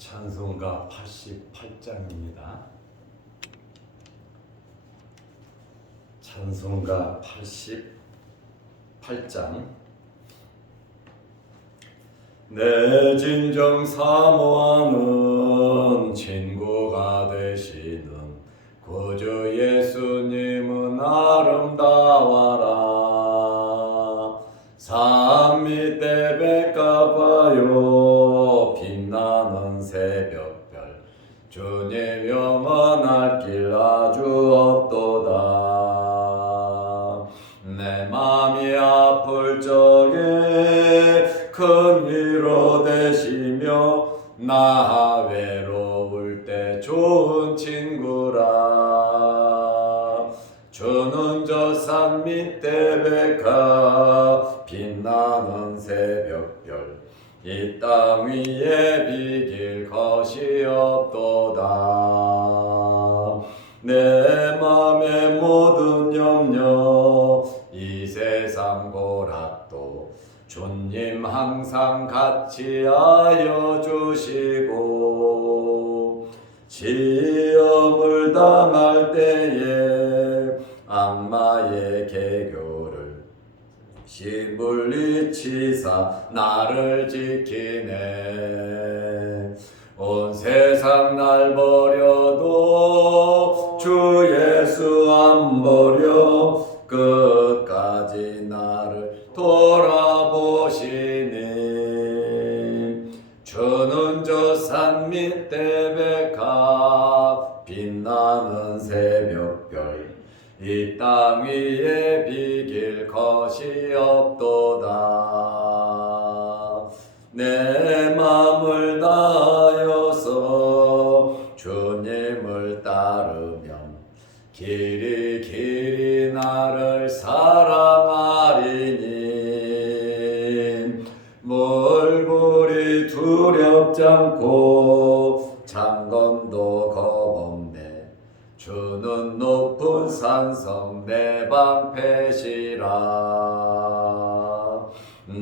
찬송가 88장입니다. 찬송가 88장. 내 진정 사모하는 친구가 되시는 구주 예수님은 아름다워라. 산 밑에 백합화요 빛나는 새벽별, 주님 영원할 길 아주 없도다. 내 맘이 아플 적에 큰 위로 되시며 나 외로울 때 좋은 친구라. 주는 저 산 밑에 백합 빛나는 새벽별, 이 땅 위에 비길 것이 없도다. 내 맘의 모든 염려 이 세상 고락도 주님 항상 같이 하여 주시고, 시험을 당할 때에 악마의 개교를 물리치사 나를 지키네. 온 세상 날 버려도 주 예수 안 버려 끝까지 나를 돌아보시니. 주는 저 산 밑에 백합 빛나는 새벽별, 이 땅 위에 비길 것이 없도다. 내 맘을 다하여서 주님을 따르면 길이 길이 나를 사랑하리니. 물불이 두렵지 않고 창검도 겁없네. 주는 높은 산성 내 방패시라.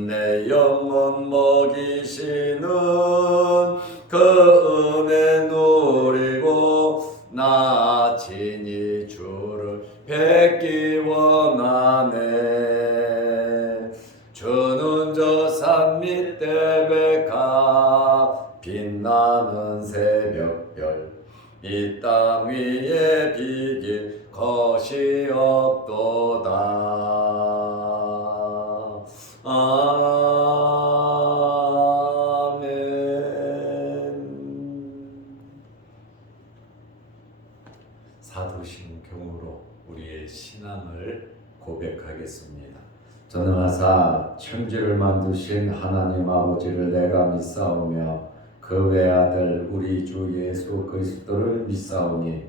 내 영혼 먹이시는 그 은혜 누리고 나 친히 주를 뵙기 원하네. 주는 저 산 밑에 백합 빛나는 새벽별, 이 땅 위에 비길 것이 없도다. 아멘. 사도신경으로 우리의 신앙을 고백하겠습니다. 전능하사 천지를 만드신 하나님 아버지를 내가 믿사오며 그 외아들 우리 주 예수 그리스도를 믿사오니,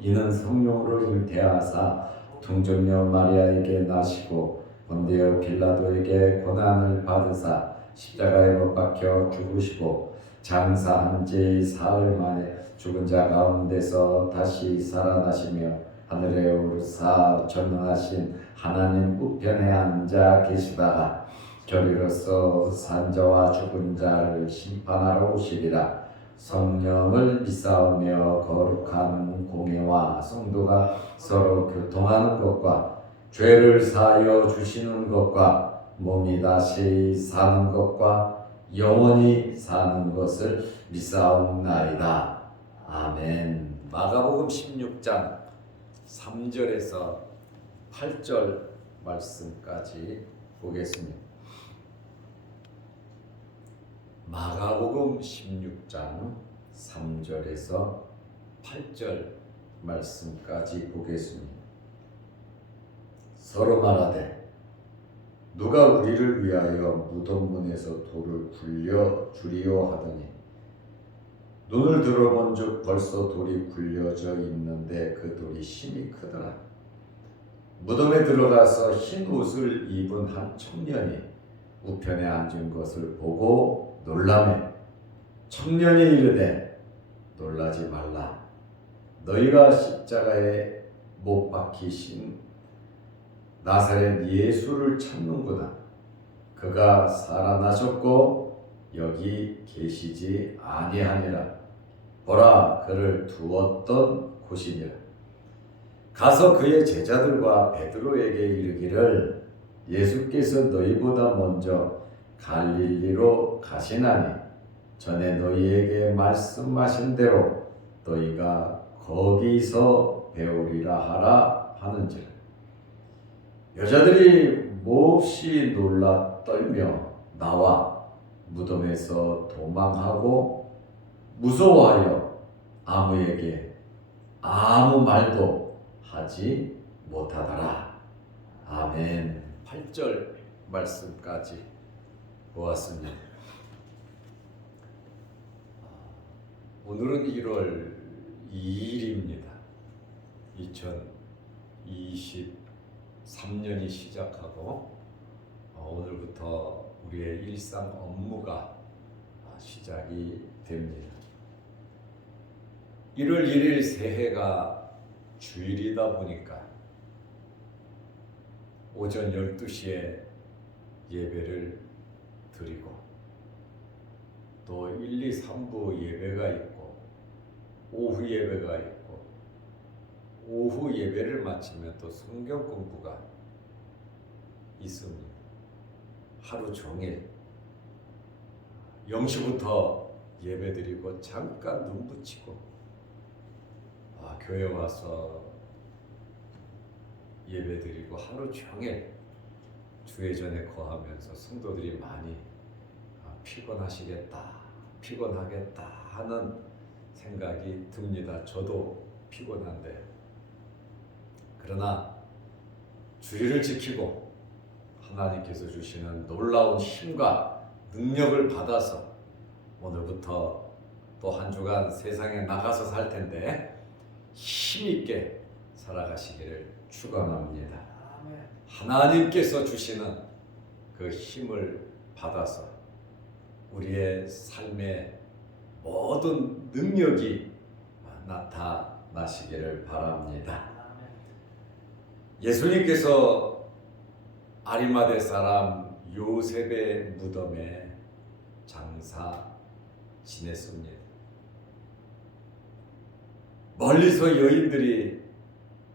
이는 성령으로 잉태하사 동정녀 마리아에게 나시고 본디오 빌라도에게 고난을 받으사 십자가에 못 박혀 죽으시고 장사한 지 사흘 만에 죽은 자 가운데서 다시 살아나시며 하늘에 오르사 전능하신 하나님 우편에 앉아 계시다가 결의로서 산자와 죽은 자를 심판하러 오시리라. 성령을 믿사오며 거룩한 공예와 성도가 서로 교통하는 것과 죄를 사하여 주시는 것과 몸이 다시 사는 것과 영원히 사는 것을 믿사옵나이다. 아멘. 마가복음 16장 3절에서 8절 말씀까지 보겠습니다. 마가복음 16장 3절에서 8절 말씀까지 보겠습니다. 서로 말하되 누가 우리를 위하여 무덤문에서 돌을 굴려 주리요 하더니, 눈을 들어본즉 벌써 돌이 굴려져 있는데 그 돌이 심히 크더라. 무덤에 들어가서 흰 옷을 입은 한 청년이 우편에 앉은 것을 보고 놀라매 청년이 이르되 놀라지 말라. 너희가 십자가에 못 박히신 나사렛 예수를 찾는구나. 그가 살아나셨고 여기 계시지 아니하니라. 보라, 그를 두었던 곳이니라. 가서 그의 제자들과 베드로에게 이르기를 예수께서 너희보다 먼저 갈릴리로 가시나니 전에 너희에게 말씀하신 대로 너희가 거기서 배우리라 하라 하는지라. 여자들이 몹시 놀라 떨며 나와 무덤에서 도망하고 무서워하여 아무에게 아무 말도 하지 못하더라. 아멘. 8절 말씀까지 보았습니다. 오늘은 1월 2일입니다. 2023년이 시작하고 오늘부터 우리의 일상 업무가 시작이 됩니다. 1월 1일 새해가 주일이다 보니까 오전 12시에 예배를 드리고 또 1, 2, 3부 예배가 있고 오후 예배가 있고 오후 예배를 마치면 또 성경 공부가 있습니다. 하루 종일 0시부터 예배 드리고 잠깐 눈 붙이고 교회 와서 예배 드리고 하루 종일 주회전에 거하면서 성도들이 많이 피곤하겠다 하는 생각이 듭니다. 저도 피곤한데 그러나 주의를 지키고 하나님께서 주시는 놀라운 힘과 능력을 받아서 오늘부터 또 한 주간 세상에 나가서 살 텐데 힘있게 살아가시기를 축원합니다. 하나님께서 주시는 그 힘을 받아서 우리의 삶의 모든 능력이 나타나시기를 바랍니다. 예수님께서 아리마대 사람 요셉의 무덤에 장사 지냈습니다. 멀리서 여인들이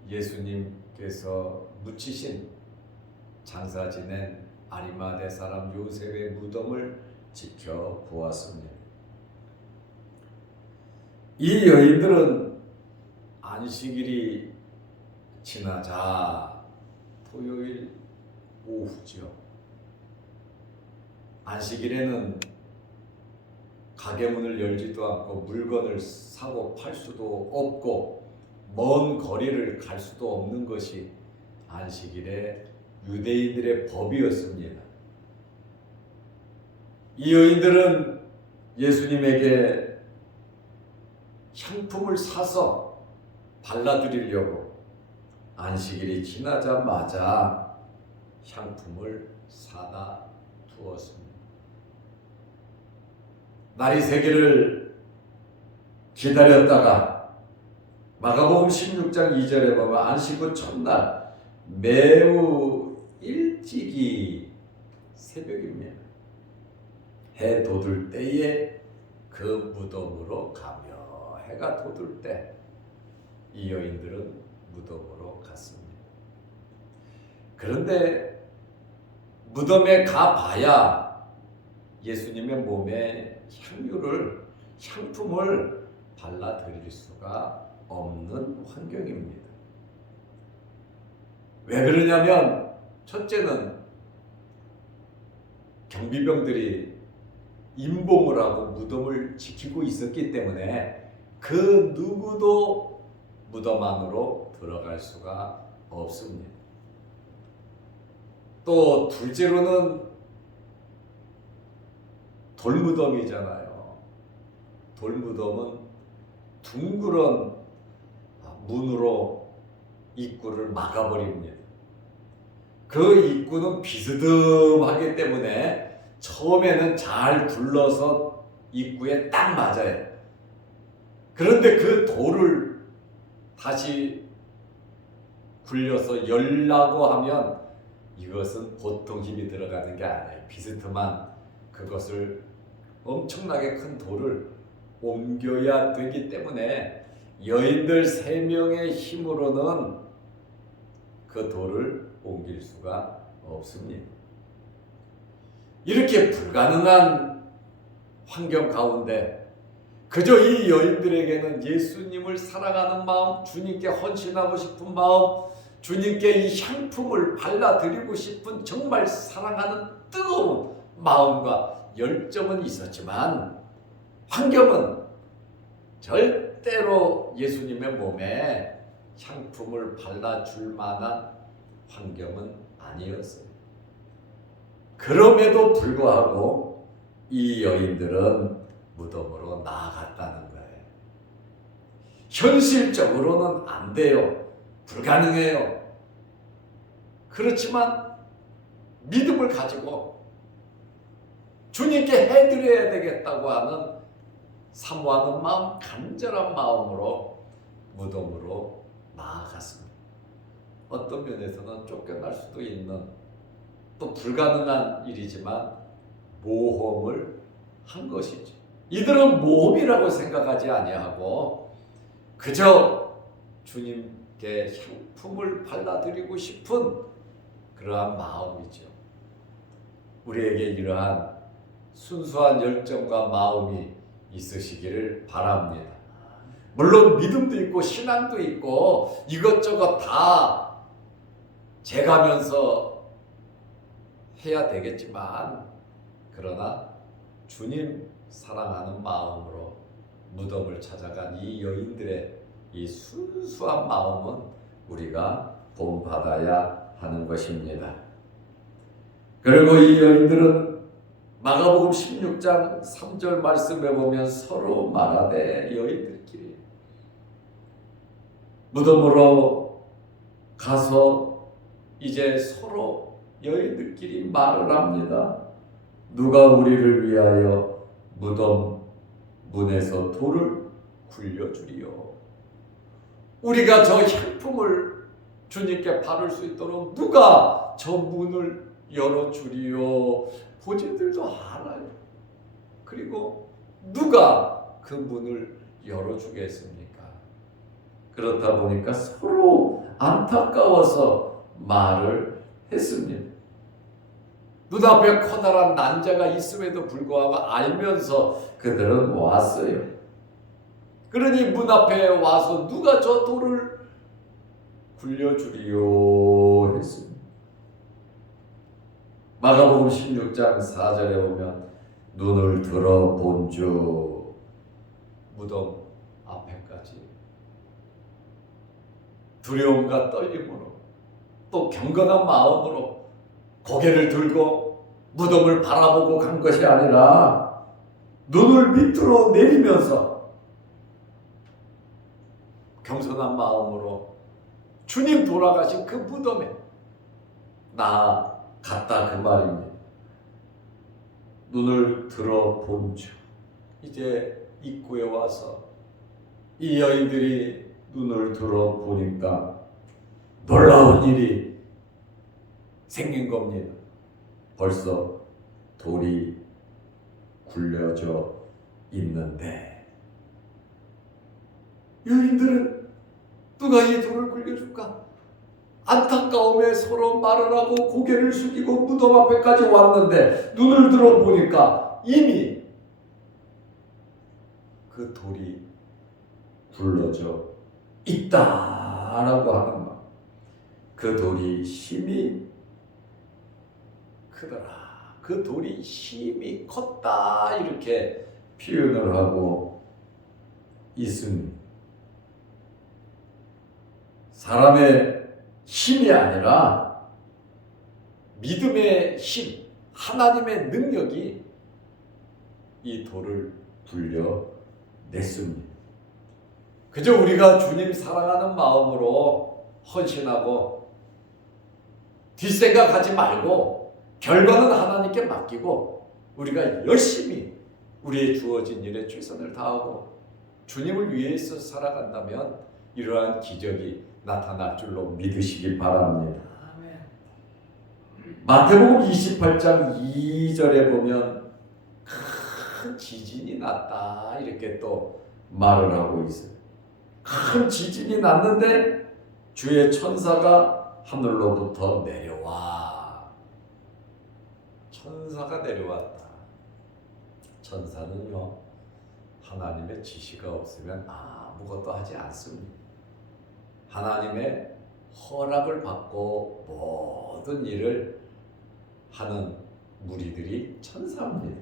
예수님께서 묻히신 장사 지낸 아리마대 사람 요셉의 무덤을 지켜보았습니다. 이 여인들은 안식일이 지나자 토요일 오후죠. 안식일에는 가게 문을 열지도 않고 물건을 사고 팔 수도 없고 먼 거리를 갈 수도 없는 것이 안식일의 유대인들의 법이었습니다. 이 여인들은 예수님에게 향품을 사서 발라드리려고 안식일이 지나자마자 향품을 사다 두었습니다. 날이 새기를 기다렸다가 마가복음 16장 2절에 보면 안식 후 첫날 매우 일찍이 새벽입니다. 해 돋을 때에 그 무덤으로 가며 해가 돋을 때 이 여인들은 무덤으로 갔습니다. 그런데 무덤에 가봐야 예수님의 몸에 향품을 발라드릴 수가 없는 환경입니다. 왜 그러냐면 첫째는 경비병들이 임봉을 하고 무덤을 지키고 있었기 때문에 그 누구도 무덤 안으로 들어갈 수가 없습니다. 또 둘째로는 돌무덤이잖아요. 돌무덤은 둥그런 문으로 입구를 막아버립니다. 그 입구는 비스듬하기 때문에 처음에는 잘 둘러서 입구에 딱 맞아요. 그런데 그 돌을 다시 굴려서 열라고 하면 이것은 보통 힘이 들어가는 게 아니에요. 비스듬한 그것을 엄청나게 큰 돌을 옮겨야 되기 때문에 여인들 3명의 힘으로는 그 돌을 옮길 수가 없습니다. 이렇게 불가능한 환경 가운데 그저 이 여인들에게는 예수님을 사랑하는 마음, 주님께 헌신하고 싶은 마음, 주님께 이 향품을 발라드리고 싶은 정말 사랑하는 뜨거운 마음과 열정은 있었지만 환경은 절대로 예수님의 몸에 향품을 발라줄 만한 환경은 아니었어요. 그럼에도 불구하고 이 여인들은 무덤으로 나아갔다는 거예요. 현실적으로는 안 돼요. 불가능해요. 그렇지만 믿음을 가지고 주님께 해드려야 되겠다고 하는 사모하는 마음, 간절한 마음으로 무덤으로 나아갔습니다. 어떤 면에서는 쫓겨날 수도 있는 또 불가능한 일이지만 모험을 한 것이죠. 이들은 모험이라고 생각하지 아니하고 그저 주님께 향품을 발라드리고 싶은 그러한 마음이죠. 우리에게 이러한 순수한 열정과 마음이 있으시기를 바랍니다. 물론 믿음도 있고 신앙도 있고 이것저것 다 재가면서 해야 되겠지만 그러나 주님 사랑하는 마음으로 무덤을 찾아간 이 여인들의 이 순수한 마음은 우리가 본받아야 하는 것입니다. 그리고 이 여인들은 마가복음 16장 3절 말씀에 보면 서로 말하되 여인들끼리 무덤으로 가서 이제 서로 여인들끼리 말을 합니다. 누가 우리를 위하여 무덤 문에서 돌을 굴려주리요. 우리가 저 향품을 주님께 바를 수 있도록 누가 저 문을 열어주리요. 보지들도 알아요. 그리고 누가 그 문을 열어주겠습니까? 그렇다 보니까 서로 안타까워서 말을 했습니다. 눈앞에 커다란 난자가 있음에도 불구하고 알면서 그들은 왔어요. 그러니 문 앞에 와서 누가 저 돌을 굴려주리요 했습니다. 마가복음 16장 4절에 보면 눈을 들어 본즉 무덤 앞에까지 두려움과 떨림으로 또 경건한 마음으로 고개를 들고 무덤을 바라보고 간 것이 아니라 눈을 밑으로 내리면서 겸손한 마음으로 주님 돌아가신 그 무덤에 나아갔다 그 말입니다. 눈을 들어 본즉 이제 입구에 와서 이 여인들이 눈을 들어 보니까 놀라운 일이 생긴 겁니다. 벌써 돌이 굴려져 있는데 여인들은 누가 이 돌을 굴려줄까? 안타까움에 서로 말을 하고 고개를 숙이고 무덤 앞에까지 왔는데 눈을 들어 보니까 이미 그 돌이 굴러져 있다라고 하는 말. 그 돌이 힘이 크더라. 그 돌이 힘이 컸다 이렇게 표현을 하고 있습니다. 사람의 힘이 아니라 믿음의 힘, 하나님의 능력이 이 돌을 굴려냈습니다. 그저 우리가 주님 사랑하는 마음으로 헌신하고 뒷생각하지 말고 결과는 하나님께 맡기고 우리가 열심히 우리의 주어진 일에 최선을 다하고 주님을 위해서 살아간다면 이러한 기적이 나타날 줄로 믿으시기 바랍니다. 마태복음 28장 2절에 보면 큰 지진이 났다 이렇게 또 말을 하고 있어요. 큰 지진이 났는데 주의 천사가 하늘로부터 내려와. 천사가 내려왔다. 천사는요, 하나님의 지시가 없으면 아무것도 하지 않습니다. 하나님의 허락을 받고 모든 일을 하는 무리들이 천사입니다.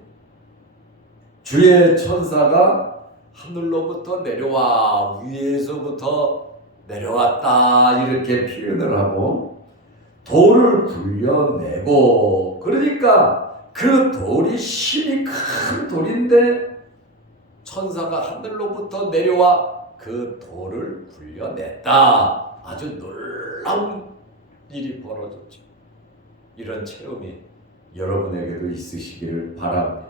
주의 천사가 하늘로부터 내려와, 위에서부터 내려왔다 이렇게 표현을 하고, 돌을 굴려내고, 그러니까 그 돌이 힘이 큰 돌인데 천사가 하늘로부터 내려와 그 돌을 굴려냈다. 아주 놀라운 일이 벌어졌죠. 이런 체험이 여러분에게도 있으시기를 바랍니다.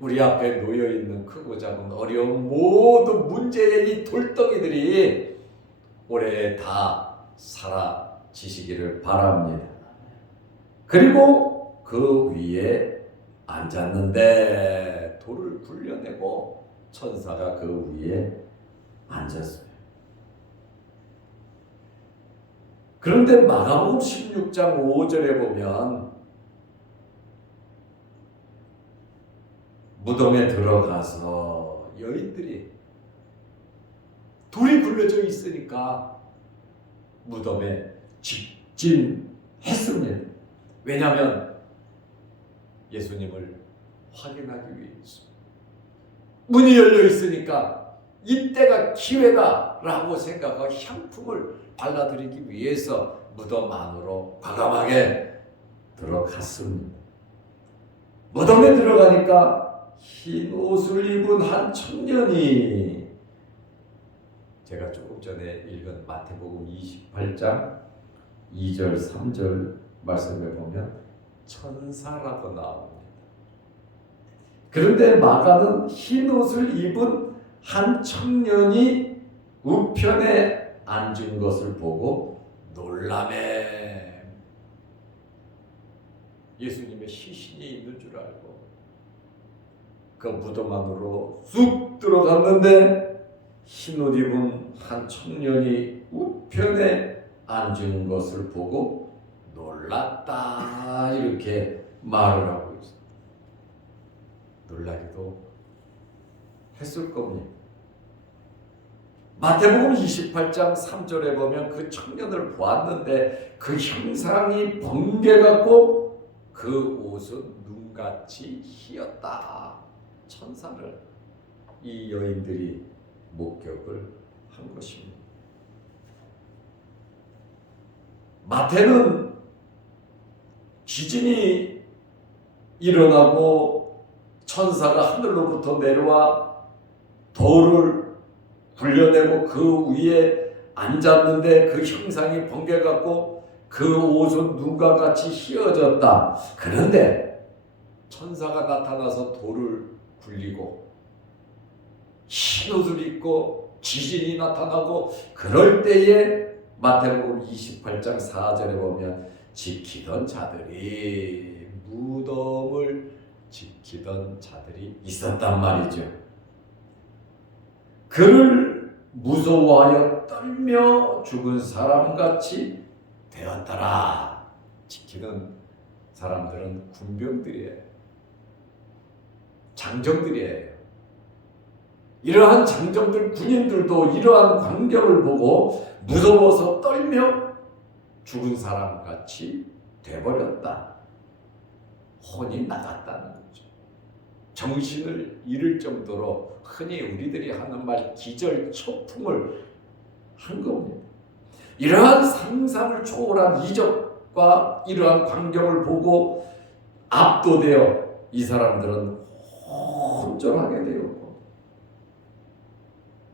우리 앞에 놓여있는 크고 작은 어려운 모든 문제의 이 돌덩이들이 올해 다 사라지시기를 바랍니다. 그리고 그 위에 앉았는데 돌을 굴려내고 천사가 그 위에 앉았어요. 그런데 마가복음 16장 5절에 보면 무덤에 들어가서 여인들이 돌이 굴려져 있으니까 무덤에 직진했습니다. 왜냐하면 예수님을 확인하기 위해서. 문이 열려 있으니까 이때가 기회다라고 생각하고 향품을 발라드리기 위해서 무덤 안으로 과감하게 들어갔습니다. 무덤에 들어가니까 흰 옷을 입은 한 청년이, 제가 조금 전에 읽은 마태복음 28장 2절 3절 말씀에 보면 천사라고 나옵니다. 그런데 마가는 흰 옷을 입은 한 청년이 우편에 앉은 것을 보고 놀라매. 예수님의 시신이 있는 줄 알고 그 무덤 안으로 쑥 들어갔는데 흰 옷 입은 한 청년이 우편에 앉은 것을 보고 놀랐다 이렇게 말을 하고 있습니다. 놀라기도 했을 겁니다. 마태복음 28장 3절에 보면 그 청년을 보았는데 그 형상이 번개같고 그 옷은 눈같이 희었다. 천사를 이 여인들이 목격을 한 것입니다. 마태는 지진이 일어나고 천사가 하늘로부터 내려와 돌을 굴려내고 그 위에 앉았는데 그 형상이 번개 같고 그 옷은 눈과 같이 휘어졌다. 그런데 천사가 나타나서 돌을 굴리고 흰 옷을 입고 지진이 나타나고 그럴 때에 마태복음 28장 4절에 보면 지키던 자들이, 무덤을 지키던 자들이 있었단 말이죠. 그를 무서워하여 떨며 죽은 사람같이 되었더라. 지키는 사람들은 군병들이에요. 장정들이에요. 이러한 장정들, 군인들도 이러한 광경을 보고 무서워서 떨며 죽은 사람같이 돼버렸다. 혼이 나갔다는 거죠. 정신을 잃을 정도로 흔히 우리들이 하는 말 기절초풍을 한 겁니다. 이러한 상상을 초월한 이적과 이러한 광경을 보고 압도되어 이 사람들은 혼절하게 되었고,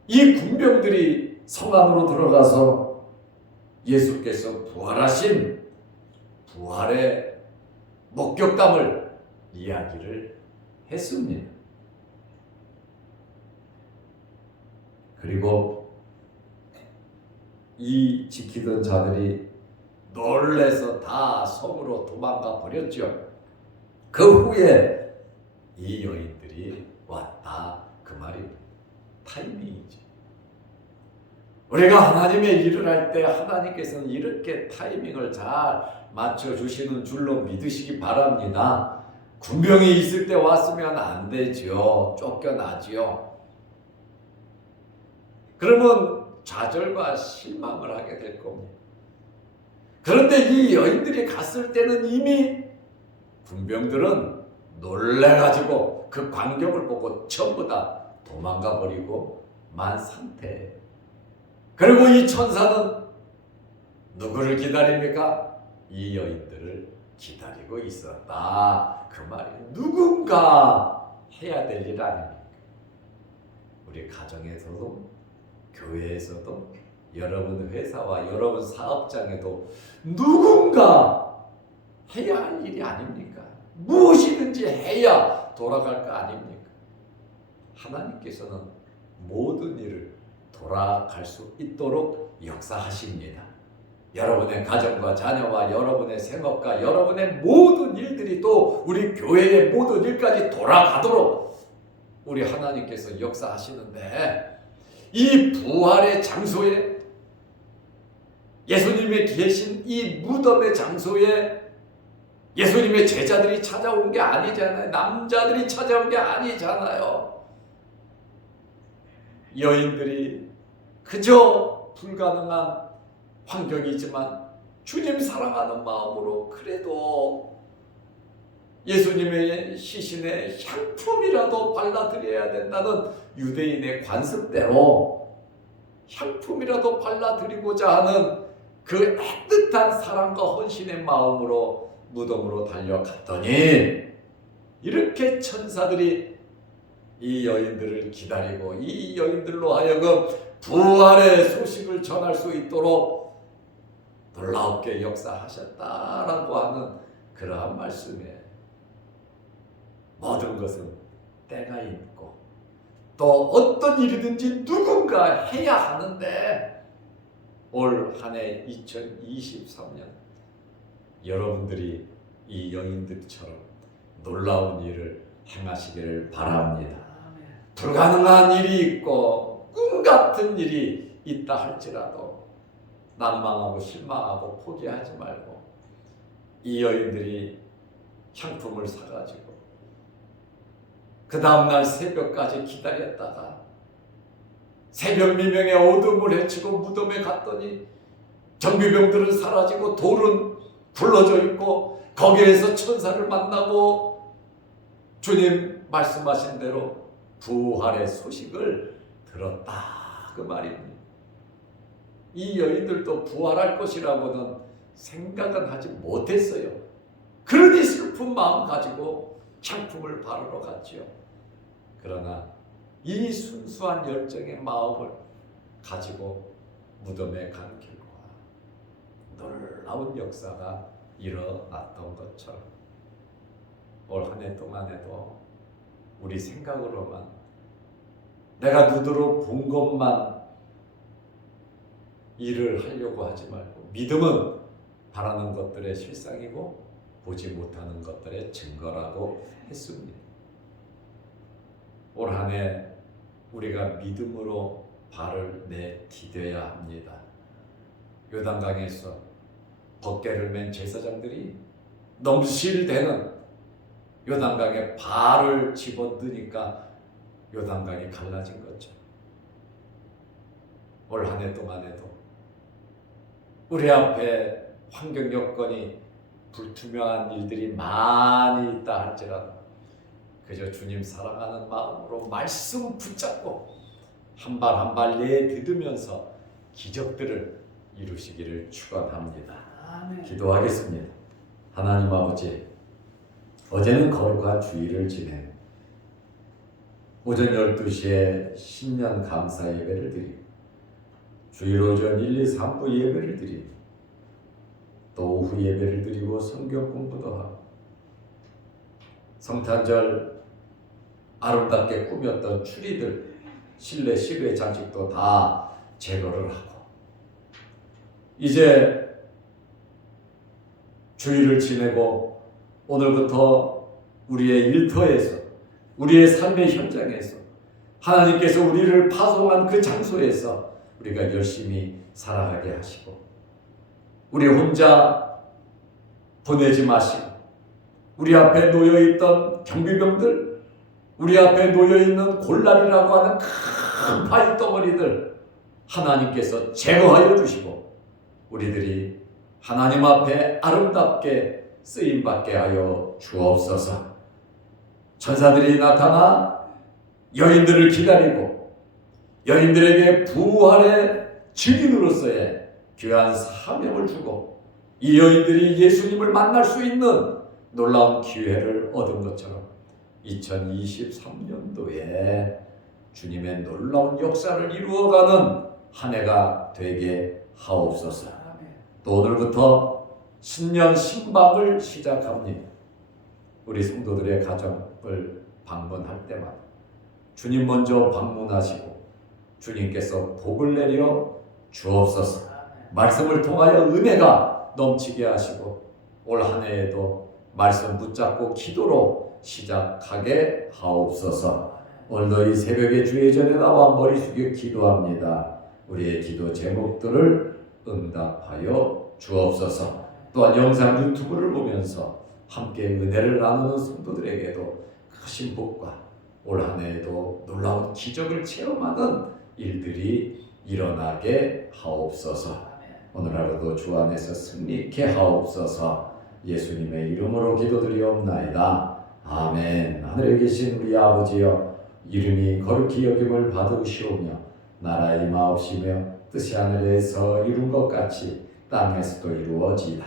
이 군병들이 성 안으로 들어가서 예수께서 부활하신 부활의 목격담을 이야기를 했습니다. 그리고 이 지키던 자들이 놀래서 다 성으로 도망가 버렸죠. 그 후에 이 여인들이 일이 왔다 그 말입니다. 타이밍이지. 우리가 하나님의 일을 할 때 하나님께서는 이렇게 타이밍을 잘 맞춰주시는 줄로 믿으시기 바랍니다. 군병이 있을 때 왔으면 안 되죠. 쫓겨나지요. 그러면 좌절과 실망을 하게 될 겁니다. 그런데 이 여인들이 갔을 때는 이미 군병들은 놀래가지고 그 광경을 보고 전부 다 도망가 버리고 만 상태예요. 그리고 이 천사는 누구를 기다립니까? 이 여인들을 기다리고 있었다. 그 말이 누군가 해야 될 일 아닙니까? 우리 가정에서도 교회에서도 여러분 회사와 여러분 사업장에도 누군가 해야 할 일이 아닙니까? 무엇이든지 해야 돌아갈 거 아닙니까? 하나님께서는 모든 일을 돌아갈 수 있도록 역사하십니다. 여러분의 가정과 자녀와 여러분의 생업과 여러분의 모든 일들이 또 우리 교회의 모든 일까지 돌아가도록 우리 하나님께서 역사하시는데, 이 부활의 장소에, 예수님이 계신 이 무덤의 장소에 예수님의 제자들이 찾아온 게 아니잖아요. 남자들이 찾아온 게 아니잖아요. 여인들이 그저 불가능한 환경이지만 주님 사랑하는 마음으로 그래도 예수님의 시신에 향품이라도 발라드려야 된다는 유대인의 관습대로 향품이라도 발라드리고자 하는 그 애틋한 사랑과 헌신의 마음으로 무덤으로 달려갔더니 이렇게 천사들이 이 여인들을 기다리고 이 여인들로 하여금 부활의 소식을 전할 수 있도록 놀랍게 역사하셨다라고 하는 그러한 말씀이에요. 모든 것은 때가 있고 또 어떤 일이든지 누군가 해야 하는데, 올 한 해 2023년 여러분들이 이 여인들처럼 놀라운 일을 행하시기를 바랍니다. 불가능한 일이 있고 꿈 같은 일이 있다 할지라도 난망하고 실망하고 포기하지 말고 이 여인들이 향품을 사가지고 그 다음날 새벽까지 기다렸다가 새벽 미명에 어둠을 헤치고 무덤에 갔더니 정비병들은 사라지고 돌은 굴러져 있고 거기에서 천사를 만나고 주님 말씀하신 대로 부활의 소식을 들었다 그 말입니다. 이 여인들도 부활할 것이라고는 생각은 하지 못했어요. 그러니 슬픈 마음 가지고 향품을 바르러 갔지요. 그러나 이 순수한 열정의 마음을 가지고 무덤에 간 결과 놀라운 역사가 일어났던 것처럼 올 한 해 동안에도 우리 생각으로만, 내가 눈으로 본 것만 일을 하려고 하지 말고, 믿음은 바라는 것들의 실상이고 보지 못하는 것들의 증거라고 했습니다. 올 한 해 우리가 믿음으로 발을 내디뎌야 합니다. 요단강에서 벗개를 맨 제사장들이 넘실대는 요단강에 발을 집어넣으니까 요단강이 갈라진 거죠. 올 한 해 동안에도 우리 앞에 환경 여건이 불투명한 일들이 많이 있다 할지라도 그저 주님 사랑하는 마음으로 말씀 붙잡고 한 발 한 발 내딛으면서 기적들을 이루시기를 축원합니다. 아멘. 기도하겠습니다. 하나님 아버지, 어제는 거룩한 주일을 지내 오전 12시에 신년 감사 예배를 드리고 주일 오전 1, 2, 3부 예배를 드리고 또 오후 예배를 드리고 성경 공부도 하고 성탄절 아름답게 꾸몄던 추리들, 실내 실외 장식도 다 제거를 하고 이제 주일을 지내고 오늘부터 우리의 일터에서 우리의 삶의 현장에서 하나님께서 우리를 파송한 그 장소에서 우리가 열심히 살아가게 하시고 우리 혼자 보내지 마시고 우리 앞에 놓여있던 경비병들, 우리 앞에 놓여있는 골란이라고 하는 큰 바위 덩어리들 하나님께서 제거하여 주시고 우리들이 하나님 앞에 아름답게 쓰임받게 하여 주옵소서. 천사들이 나타나 여인들을 기다리고 여인들에게 부활의 증인으로서의 귀한 사명을 주고 이 여인들이 예수님을 만날 수 있는 놀라운 기회를 얻은 것처럼 2023년도에 주님의 놀라운 역사를 이루어가는 한 해가 되게 하옵소서. 또 오늘부터 신년 신방을 시작합니다. 우리 성도들의 가정을 방문할 때마다 주님 먼저 방문하시고 주님께서 복을 내려 주옵소서. 말씀을 통하여 은혜가 넘치게 하시고 올 한 해에도 말씀 붙잡고 기도로 시작하게 하옵소서. 오늘도 이 새벽에 주의 전에 나와 머리 숙여 기도합니다. 우리의 기도 제목들을 응답하여 주옵소서. 또한 영상 유튜브를 보면서 함께 은혜를 나누는 성도들에게도 크신 복과 올 한 해에도 놀라운 기적을 체험하는 일들이 일어나게 하옵소서. 오늘 하루도 주 안에서 승리케 하옵소서. 예수님의 이름으로 기도드리옵나이다. 아멘. 하늘에 계신 우리 아버지여, 이름이 거룩히 여김을 받으시오며 나라의 임하옵시며 뜻이 하늘에서 이룬 것 같이 땅에서도 이루어지이다.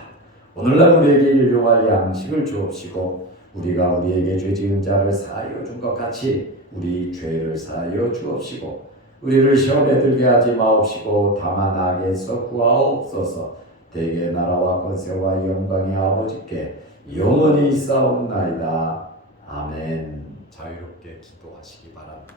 오늘날 우리에게 일용할 양식을 주옵시고 우리가 우리에게 죄 지은 자를 사하여 준 것 같이 우리 죄를 사하여 주옵시고 우리를 시험에 들게 하지 마옵시고 다만 악에서 구하옵소서. 대개 나라와 권세와 영광의 아버지께 영원히 있사옵나이다. 아멘. 자유롭게 기도하시기 바랍니다.